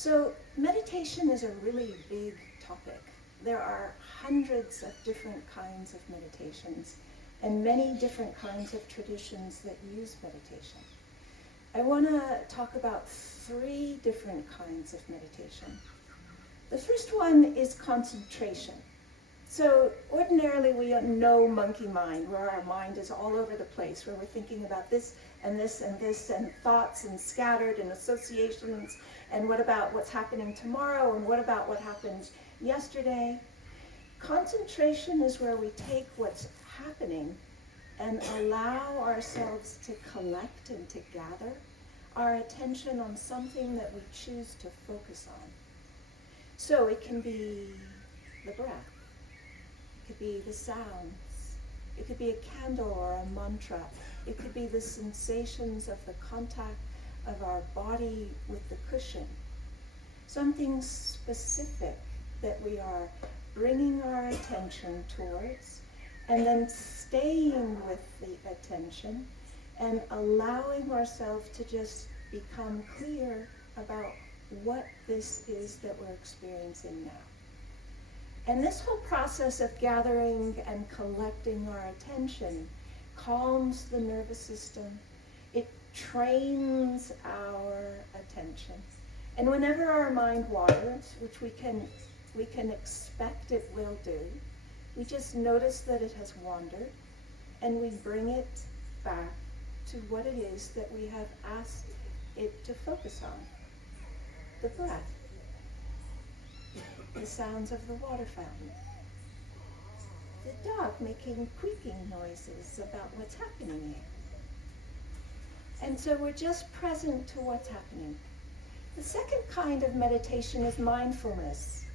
So meditation is a really big topic. There are hundreds of different kinds of meditations and many different kinds of traditions that use meditation. I want to talk about 3 different kinds of meditation. The first one is concentration. So ordinarily we know monkey mind, where our mind is all over the place, where we're thinking about this and this and this, and thoughts and scattered and associations, and what about what's happening tomorrow, and what about what happened yesterday. Concentration is where we take what's happening and allow ourselves to collect and to gather our attention on something that we choose to focus on. So it can be the breath, it could be the sounds, it could be a candle or a mantra, it could be the sensations of the contact of our body with the cushion. Something specific that we are bringing our attention towards, and then staying with the attention and allowing ourselves to just become clear about what this is that we're experiencing now. And this whole process of gathering and collecting our attention calms the nervous system. It trains our attention. And whenever our mind wanders, which we can expect it will do, we just notice that it has wandered, and we bring it back to what it is that we have asked it to focus on. The breath, the sounds of the water fountain, the dog making creaking noises about what's happening here. And so we're just present to what's happening. The second kind of meditation is mindfulness.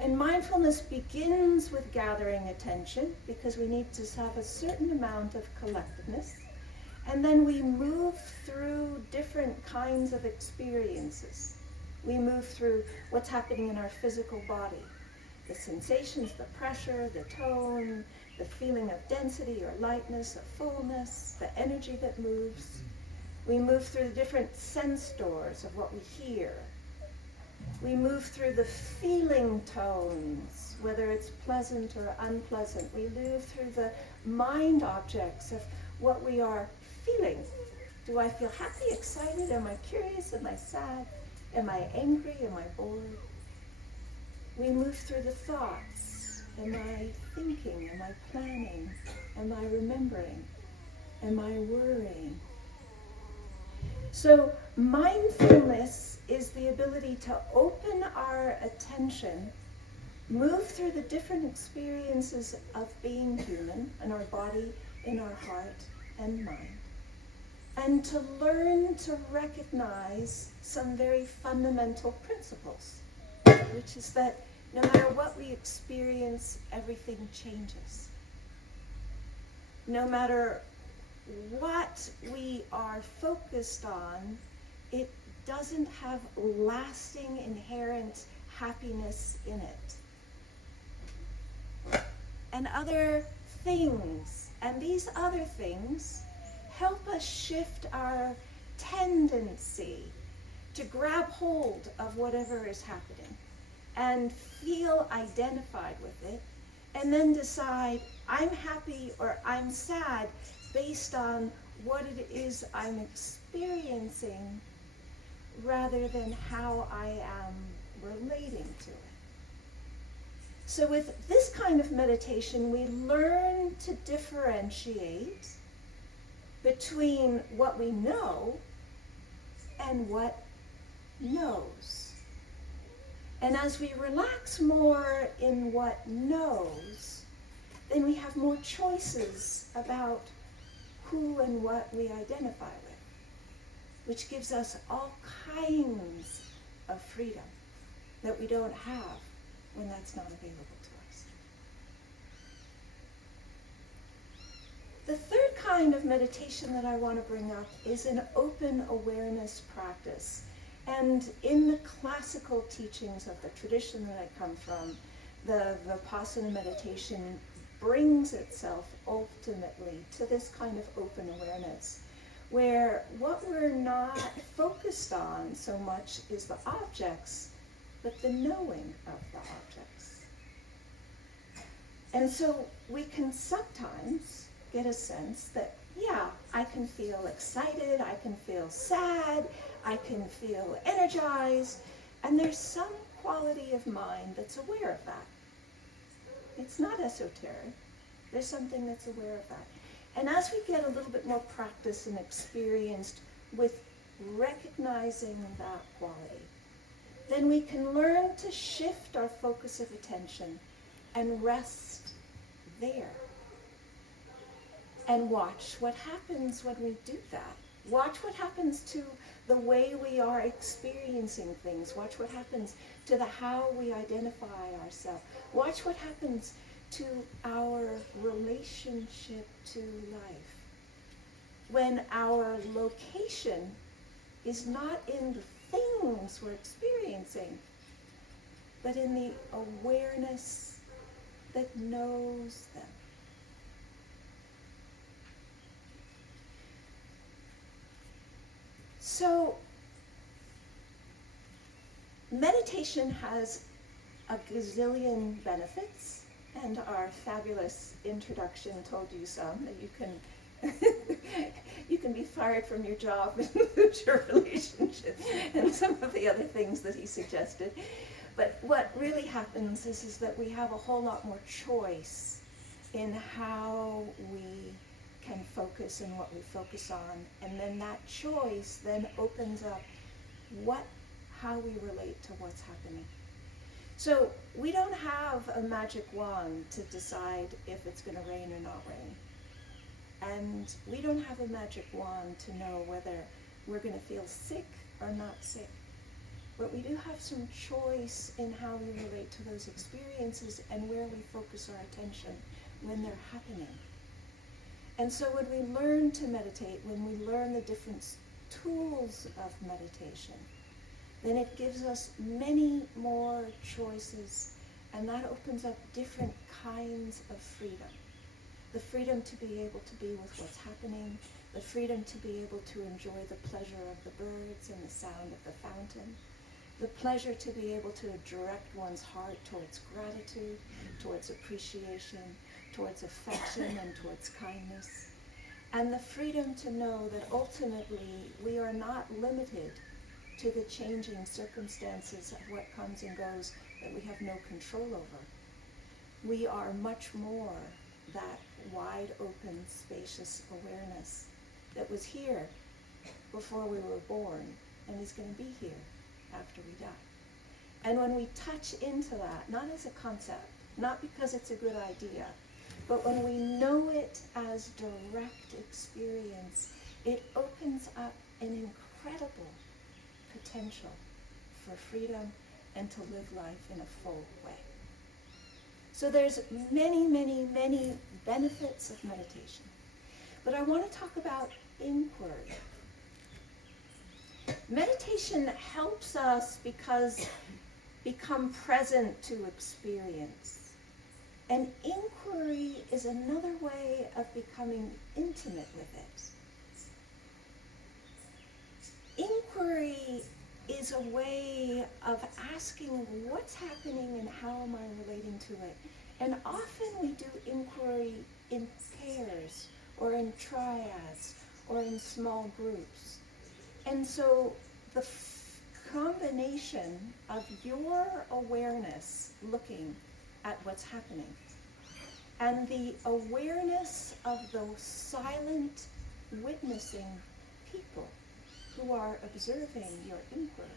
And mindfulness begins with gathering attention, because we need to have a certain amount of collectedness. And then we move through different kinds of experiences. We move through what's happening in our physical body, the sensations, the pressure, the tone, the feeling of density or lightness, of fullness, the energy that moves. We move through the different sense doors of what we hear. We move through the feeling tones, whether it's pleasant or unpleasant. We move through the mind objects of what we are feeling. Do I feel happy, excited? Am I curious? Am I sad? Am I angry? Am I bored? We move through the thoughts. Am I thinking? Am I planning? Am I remembering? Am I worrying? So mindfulness is the ability to open our attention, move through the different experiences of being human in our body, in our heart and mind, and to learn to recognize some very fundamental principles, which is that no matter what we experience, everything changes. No matter what we are focused on, it doesn't have lasting inherent happiness in it. And other things, and these other things help us shift our tendency to grab hold of whatever is happening and feel identified with it, and then decide I'm happy or I'm sad based on what it is I'm experiencing rather than how I am relating to it. So with this kind of meditation, we learn to differentiate between what we know and what knows. And as we relax more in what knows, then we have more choices about who and what we identify with, which gives us all kinds of freedom that we don't have when that's not available to us. The third kind of meditation that I want to bring up is an open awareness practice. And in the classical teachings of the tradition that I come from, the Vipassana meditation brings itself ultimately to this kind of open awareness, where what we're not focused on so much is the objects, but the knowing of the objects. And so we can sometimes get a sense that, yeah, I can feel excited, I can feel sad, I can feel energized, and there's some quality of mind that's aware of that. It's not esoteric. There's something that's aware of that. And as we get a little bit more practice and experienced with recognizing that quality, then we can learn to shift our focus of attention and rest there. And watch what happens when we do that. Watch what happens to the way we are experiencing things. Watch what happens to the how we identify ourselves. Watch what happens to our relationship to life. When our location is not in the things we're experiencing, but in the awareness that knows them. So, meditation has a gazillion benefits, and our fabulous introduction told you some, that you can be fired from your job and lose your relationship, and some of the other things that he suggested. But what really happens is that we have a whole lot more choice in how we can focus and what we focus on, and then that choice then opens up how we relate to what's happening. So we don't have a magic wand to decide if it's going to rain or not rain. And we don't have a magic wand to know whether we're going to feel sick or not sick. But we do have some choice in how we relate to those experiences and where we focus our attention when they're happening. And so when we learn to meditate, when we learn the different tools of meditation, then it gives us many more choices, and that opens up different kinds of freedom. The freedom to be able to be with what's happening, the freedom to be able to enjoy the pleasure of the birds and the sound of the fountain, the pleasure to be able to direct one's heart towards gratitude, towards appreciation, towards affection, and towards kindness, and the freedom to know that ultimately we are not limited to the changing circumstances of what comes and goes that we have no control over. We are much more that wide open, spacious awareness that was here before we were born and is going to be here after we die. And when we touch into that, not as a concept, not because it's a good idea, but when we know it as direct experience, it opens up an incredible potential for freedom and to live life in a full way. So there's many, many, many benefits of meditation. But I want to talk about inquiry. Meditation helps us become present to experience. And inquiry is another way of becoming intimate with it. Inquiry is a way of asking what's happening and how am I relating to it. And often we do inquiry in pairs or in triads or in small groups. And so the combination of your awareness looking at what's happening and the awareness of those silent witnessing people who are observing your inquiry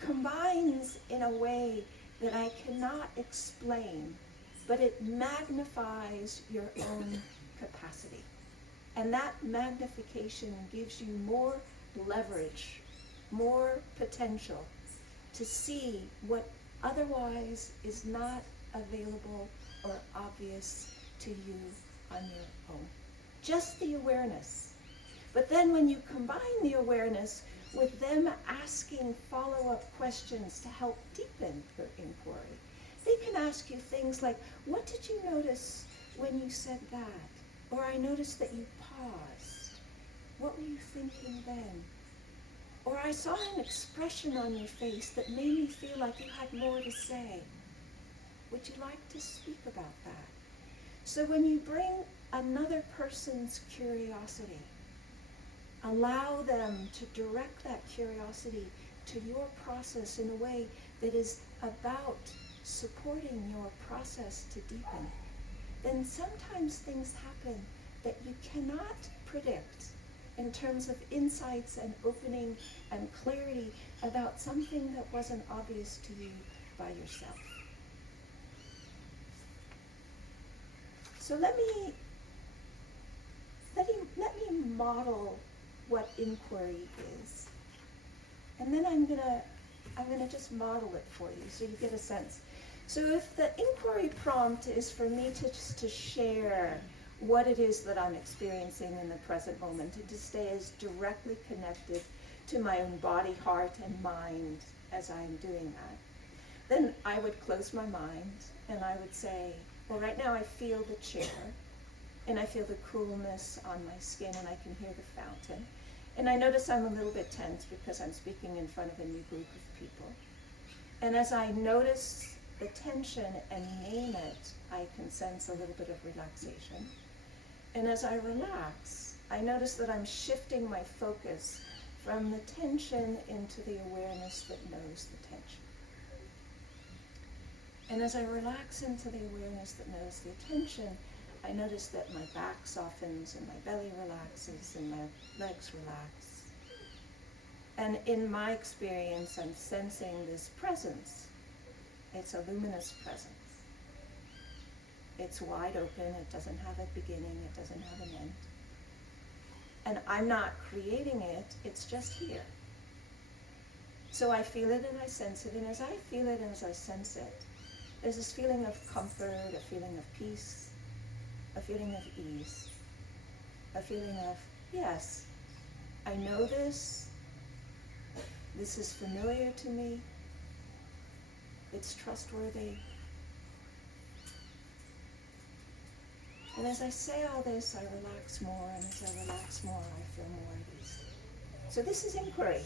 combines in a way that I cannot explain, but it magnifies your own capacity. And that magnification gives you more leverage, more potential to see what otherwise is not available or obvious to you on your own. Just the awareness. But then when you combine the awareness with them asking follow-up questions to help deepen your inquiry, they can ask you things like, what did you notice when you said that? Or I noticed that you paused. What were you thinking then? Or I saw an expression on your face that made me feel like you had more to say. Would you like to speak about that? So when you bring another person's curiosity, allow them to direct that curiosity to your process in a way that is about supporting your process to deepen. Then sometimes things happen that you cannot predict in terms of insights and opening and clarity about something that wasn't obvious to you by yourself. So let me model what inquiry is. And then I'm gonna just model it for you so you get a sense. So if the inquiry prompt is for me to just to share what it is that I'm experiencing in the present moment, and to stay as directly connected to my own body, heart, and mind as I'm doing that, then I would close my mind and I would say, well, right now I feel the chair, and I feel the coolness on my skin, and I can hear the fountain. And I notice I'm a little bit tense because I'm speaking in front of a new group of people. And as I notice the tension and name it, I can sense a little bit of relaxation. And as I relax, I notice that I'm shifting my focus from the tension into the awareness that knows the tension. And as I relax into the awareness that knows the tension, I notice that my back softens and my belly relaxes and my legs relax. And in my experience, I'm sensing this presence. It's a luminous presence. It's wide open, it doesn't have a beginning, it doesn't have an end. And I'm not creating it, it's just here. So I feel it and I sense it, and as I feel it and as I sense it, there's this feeling of comfort, a feeling of peace, a feeling of ease, a feeling of, yes, I know this is familiar to me, it's trustworthy. And as I say all this, I relax more, and as I relax more, I feel more at ease. So this is inquiry.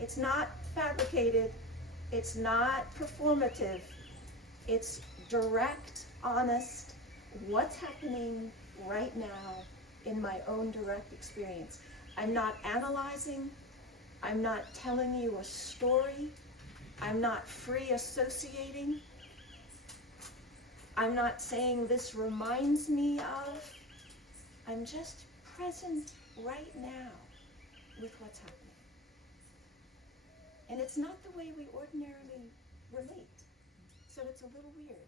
It's not fabricated, it's not performative, it's direct, honest, what's happening right now in my own direct experience. I'm not analyzing, I'm not telling you a story, I'm not free associating, I'm not saying this reminds me of, I'm just present right now with what's happening. And it's not the way we ordinarily relate, so it's a little weird.